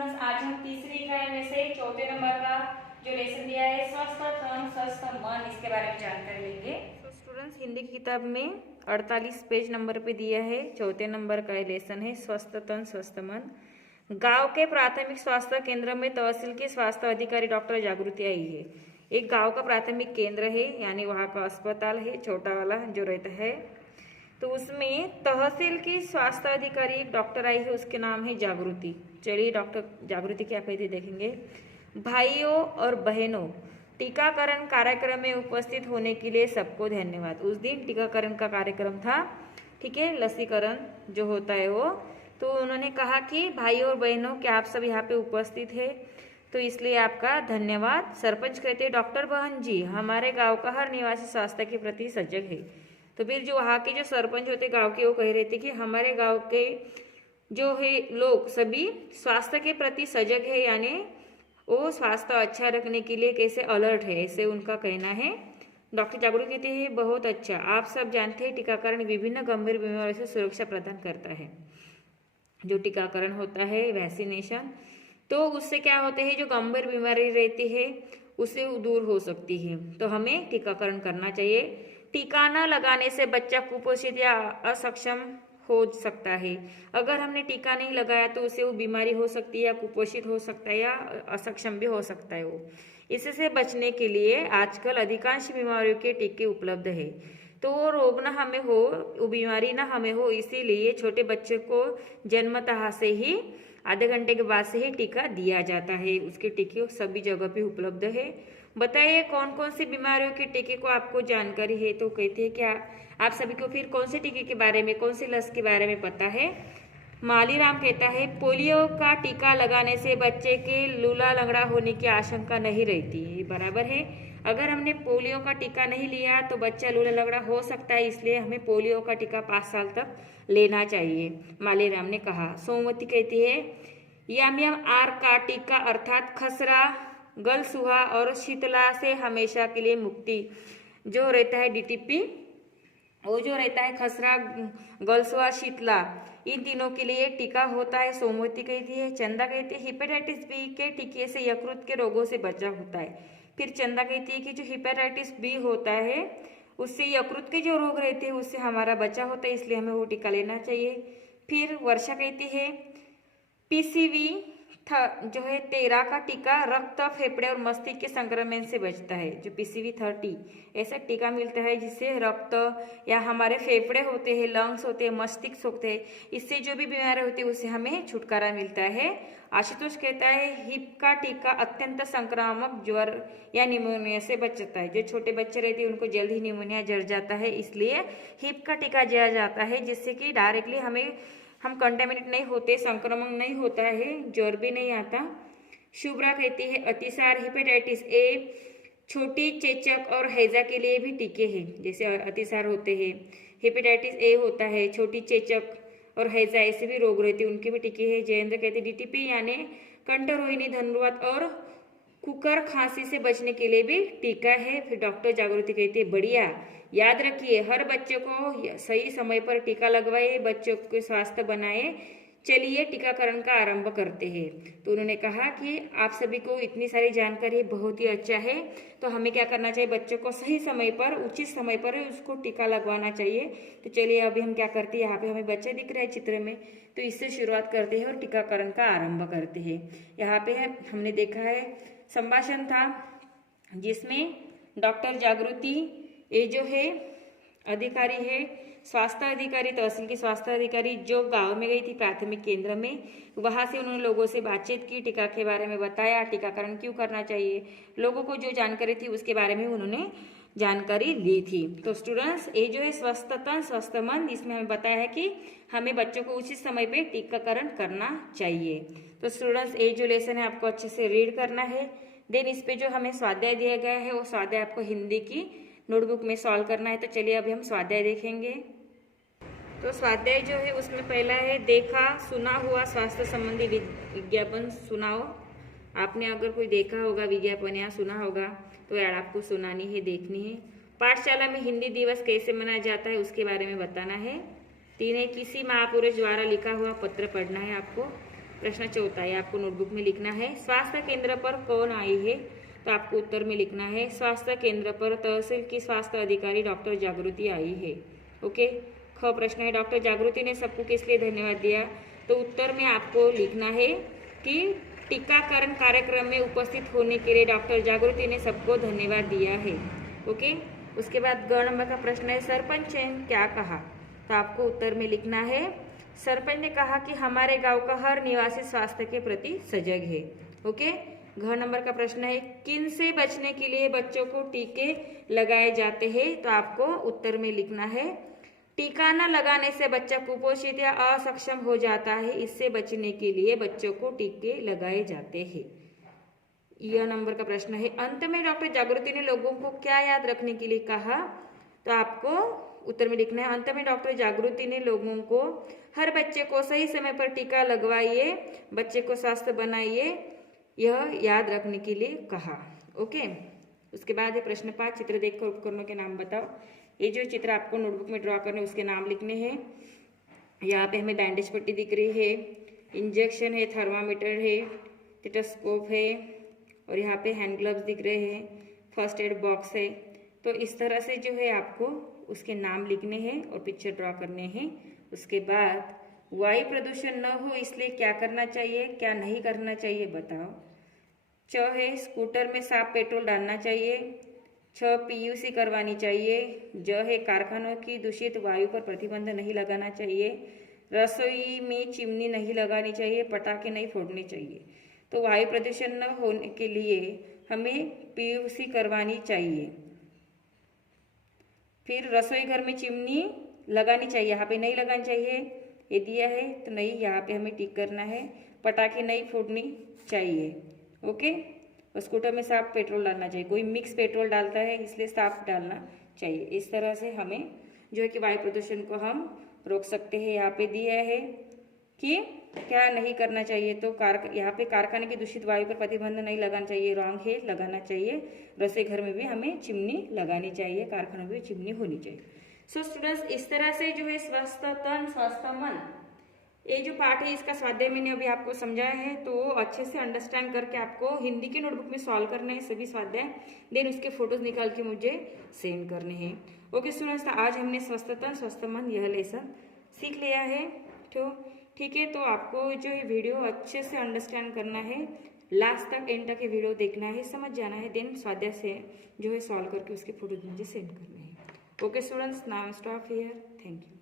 Students आज हम तीसरी इकाई में से चौथे नंबर का जो लेसन दिया है स्वस्थ तन स्वस्थ मन, इसके बारे में जानकारी लेंगे। तो स्टूडेंट्स हिंदी की किताब में 48 पेज नंबर पे दिया है, चौथे नंबर का लेसन है स्वस्थ तन स्वस्थ मन। गांव के प्राथमिक स्वास्थ्य केंद्र में तहसील के स्वास्थ्य अधिकारी डॉक्टर जागृति आई है। एक गांव का प्राथमिक केंद्र है, यानी वहाँ का अस्पताल है छोटा वाला जो रहता है, तो उसमें तहसील की स्वास्थ्य अधिकारी एक डॉक्टर आई है, उसके नाम है जागृति। चलिए डॉक्टर जागृति क्या कहती देखेंगे। भाइयों और बहनों, टीकाकरण कार्यक्रम में उपस्थित होने के लिए सबको धन्यवाद। उस दिन टीकाकरण का कार्यक्रम था, ठीक है, लसीकरण जो होता है वो। तो उन्होंने कहा कि भाइयों और बहनों क्या आप सब यहाँ पे उपस्थित है, तो इसलिए आपका धन्यवाद। सरपंच कहते हैं डॉक्टर बहन जी, हमारे गाँव का हर निवासी स्वास्थ्य के प्रति सजग है। तो फिर जो वहाँ के जो सरपंच होते गांव के, वो कह रहे थे कि हमारे गांव के जो है लोग सभी स्वास्थ्य के प्रति सजग है, यानी वो स्वास्थ्य अच्छा रखने के लिए कैसे अलर्ट है, ऐसे उनका कहना है। डॉक्टर जागरूक कहते हैं बहुत अच्छा, आप सब जानते हैं टीकाकरण विभिन्न गंभीर बीमारियों से सुरक्षा प्रदान करता है। जो टीकाकरण होता है वैक्सीनेशन, तो उससे क्या होते हैं जो गंभीर बीमारी रहती है उससे दूर हो सकती है, तो हमें टीकाकरण करना चाहिए। टीका न लगाने से बच्चा कुपोषित या असक्षम हो सकता है। अगर हमने टीका नहीं लगाया तो उसे वो बीमारी हो सकती है, या कुपोषित हो सकता है, या असक्षम भी हो सकता है वो। इससे बचने के लिए आजकल अधिकांश बीमारियों के टीके उपलब्ध है, तो वो रोग ना हमें हो, वो बीमारी ना हमें हो, इसीलिए छोटे बच्चे को जन्मतः से ही आधे घंटे के बाद से ही टीका दिया जाता है। उसके टीके सभी जगह पे उपलब्ध है। बताइए कौन कौन सी बीमारियों के टीके को आपको जानकारी है, तो कहते हैं क्या आप सभी को फिर कौन से टीके के बारे में, कौन सी लस के बारे में पता है। मालीराम कहता है पोलियो का टीका लगाने से बच्चे के लूला लंगड़ा होने की आशंका नहीं रहती है। बराबर है, अगर हमने पोलियो का टीका नहीं लिया तो बच्चा लूला लंगड़ा हो सकता है, इसलिए हमें पोलियो का टीका 5 साल तक लेना चाहिए, मालीराम ने कहा। सोमवती कहती है MMR का टीका अर्थात खसरा, गलसुहा और शीतला से हमेशा के लिए मुक्ति जो रहता है DTP, वो जो रहता है खसरा, गलसुहा, शीतला, इन तीनों के लिए टीका होता है, सोमवती कहती है। चंदा कहती है हेपेटाइटिस बी के टीके से यकृत के रोगों से बचाव होता है। फिर चंदा कहती है कि जो हेपेटाइटिस बी होता है उससे यकृत के जो रोग रहते हैं उससे हमारा बचाव होता है, इसलिए हमें वो टीका लेना चाहिए। फिर वर्षा कहती है PCV जो है 13 का टीका रक्त, फेफड़े और मस्तिष्क के संक्रमण से बचता है। जो PCV 30 ऐसा टीका मिलता है जिससे रक्त या हमारे फेफड़े होते हैं, लंग्स होते हैं, मस्तिष्क होते हैं, इससे जो भी बीमारी होती है उससे हमें छुटकारा मिलता है। आशुतोष कहता है हिप का टीका अत्यंत संक्रामक ज्वर या निमोनिया से बचता है। जो छोटे बच्चे रहते हैं उनको जल्द ही निमोनिया जड़ जाता है, इसलिए हिप का टीका दिया जाता है, जिससे कि डायरेक्टली हम कंटेमिनेट नहीं होते, संक्रमण नहीं होता है, ज्वर भी नहीं आता। शुभ्रा कहती है अतिसार, हेपेटाइटिस ए, छोटी चेचक और हैजा के लिए भी टीके हैं। जैसे अतिसार होते हैं, हेपेटाइटिस ए होता है, छोटी चेचक और हैजा ऐसे भी रोग रहते हैं, उनके भी टीके हैं। जयेंद्र कहते DTP यानी कंठरोहिणी, धनुर्वात और कुकर खांसी से बचने के लिए भी टीका है। फिर डॉक्टर जागृति कहते बढ़िया, याद रखिए हर बच्चे को सही समय पर टीका लगवाए, बच्चों के स्वास्थ्य बनाए। चलिए टीकाकरण का आरंभ करते हैं। तो उन्होंने कहा कि आप सभी को इतनी सारी जानकारी बहुत ही अच्छा है, तो हमें क्या करना चाहिए, बच्चों को सही समय पर, उचित समय पर उसको टीका लगवाना चाहिए। तो चलिए अभी हम क्या करते हैं, यहाँ पे हमें बच्चे दिख रहे हैं चित्र में, तो इससे शुरुआत करते हैं और टीकाकरण का आरंभ करते हैं। यहाँ पे हमने देखा है संभाषण था जिसमें डॉक्टर जागृति ये जो है अधिकारी है, स्वास्थ्य अधिकारी, तहसील की स्वास्थ्य अधिकारी, जो गांव में गई थी प्राथमिक केंद्र में, वहां से उन्होंने लोगों से बातचीत की, टीका के बारे में बताया, टीकाकरण क्यों करना चाहिए, लोगों को जो जानकारी थी उसके बारे में उन्होंने जानकारी ली थी। तो स्टूडेंट्स ये जो है स्वस्थ तन स्वस्थ मन, इसमें हमें बताया है कि हमें बच्चों को उचित समय पे टीकाकरण करना चाहिए। तो स्टूडेंट्स ये जो लेसन है आपको अच्छे से रीड करना है। देन इस पे जो हमें स्वाध्याय दिया गया है वो स्वाध्याय आपको हिंदी की नोटबुक में सॉल्व करना है। तो चलिए अभी हम स्वाध्याय देखेंगे। तो स्वाध्याय जो है उसमें पहला है देखा सुना हुआ स्वास्थ्य संबंधी विज्ञापन सुनाओ। आपने अगर कोई देखा होगा विज्ञापन या सुना होगा तो यार आपको सुनानी है, देखनी है। पाठशाला में हिंदी दिवस कैसे मनाया जाता है उसके बारे में बताना है। 3 है किसी महापुरुष द्वारा लिखा हुआ पत्र पढ़ना है आपको। प्रश्न चौथा है, आपको नोटबुक में लिखना है। स्वास्थ्य केंद्र पर कौन आई है? तो आपको उत्तर में लिखना है स्वास्थ्य केंद्र पर तहसील की स्वास्थ्य अधिकारी डॉक्टर जागृति आई है। ओके। ख प्रश्न है, डॉक्टर जागृति ने सबको किस लिए धन्यवाद दिया? तो उत्तर में आपको लिखना है कि टीकाकरण कार्यक्रम में उपस्थित होने के लिए डॉक्टर जागृति ने सबको धन्यवाद दिया है। ओके। उसके बाद ग नंबर का प्रश्न है, सरपंच ने क्या कहा? तो आपको उत्तर में लिखना है सरपंच ने कहा कि हमारे गांव का हर निवासी स्वास्थ्य के प्रति सजग है। ओके। घ नंबर का प्रश्न है, किन से बचने के लिए बच्चों को टीके लगाए जाते हैं? तो आपको उत्तर में लिखना है टीका न लगाने से बच्चा कुपोषित या असक्षम हो जाता है, इससे बचने के लिए बच्चों को टीके लगाए जाते हैं। यह नंबर का प्रश्न है, अंत में डॉक्टर जागृति ने लोगों को क्या याद रखने के लिए कहा? तो आपको उत्तर में लिखना है अंत में डॉक्टर जागृति ने लोगों को हर बच्चे को सही समय पर टीका लगवाइए, बच्चे को स्वस्थ बनाइए, यह याद रखने के लिए कहा। ओके। उसके बाद है प्रश्न 5, चित्र देखकर उपकरणों के नाम बताओ। ये जो चित्र आपको नोटबुक में ड्रॉ करने उसके नाम लिखने हैं। यहाँ पे हमें बैंडेज पट्टी दिख रही है, इंजेक्शन है, थर्मामीटर है, स्टेथोस्कोप है और यहाँ पे हैंड ग्लव्स दिख रहे हैं, फर्स्ट एड बॉक्स है। तो इस तरह से जो है आपको उसके नाम लिखने हैं और पिक्चर ड्रॉ करने हैं। उसके बाद वायु प्रदूषण न हो इसलिए क्या करना चाहिए, क्या नहीं करना चाहिए बताओ। च है, स्कूटर में साफ पेट्रोल डालना चाहिए। छ, पीयूसी करवानी चाहिए। ज है, कारखानों की दूषित वायु पर प्रतिबंध नहीं लगाना चाहिए। रसोई में चिमनी नहीं लगानी चाहिए, पटाखे नहीं फोड़ने चाहिए। तो वायु प्रदूषण न होने के लिए हमें पीयूसी करवानी चाहिए। फिर रसोई घर में चिमनी लगानी चाहिए, यहाँ पे नहीं लगानी चाहिए, ये दिया है तो नहीं, यहाँ पे हमें टिक करना है। पटाखे नहीं फोड़नी चाहिए। ओके। और स्कूटर में साफ पेट्रोल डालना चाहिए, कोई मिक्स पेट्रोल डालता है इसलिए साफ डालना चाहिए। इस तरह से हमें जो है कि वायु प्रदूषण को हम रोक सकते हैं। यहाँ पे दिया है कि क्या नहीं करना चाहिए, तो यहाँ पे कारखाने की दूषित वायु पर प्रतिबंध नहीं लगाना चाहिए, रॉन्ग है, लगाना चाहिए। रसोई घर में भी हमें चिमनी लगानी चाहिए, कारखानों में भी चिमनी होनी चाहिए। सो स्टूडेंट्स, इस तरह से जो है स्वस्थ तन स्वस्थ मन ये जो पार्ट है इसका स्वाध्याय मैंने अभी आपको समझाया है, तो अच्छे से अंडरस्टैंड करके आपको हिंदी के नोटबुक में सॉल्व करना है सभी स्वाध्याय, देन उसके फोटोज निकाल के मुझे सेंड करने हैं। ओके स्टूडेंट्स, आज हमने स्वस्थ तन स्वस्थ मन यह लेसन सीख लिया है। तो ठीक है, तो आपको जो ये वीडियो अच्छे से अंडरस्टैंड करना है, लास्ट तक एंड तक ये वीडियो देखना है, समझ जाना है, देन स्वाध्याय से जो है सॉल्व करके उसके फोटोज मुझे सेंड करने हैं। Okay students, now stop here, thank you.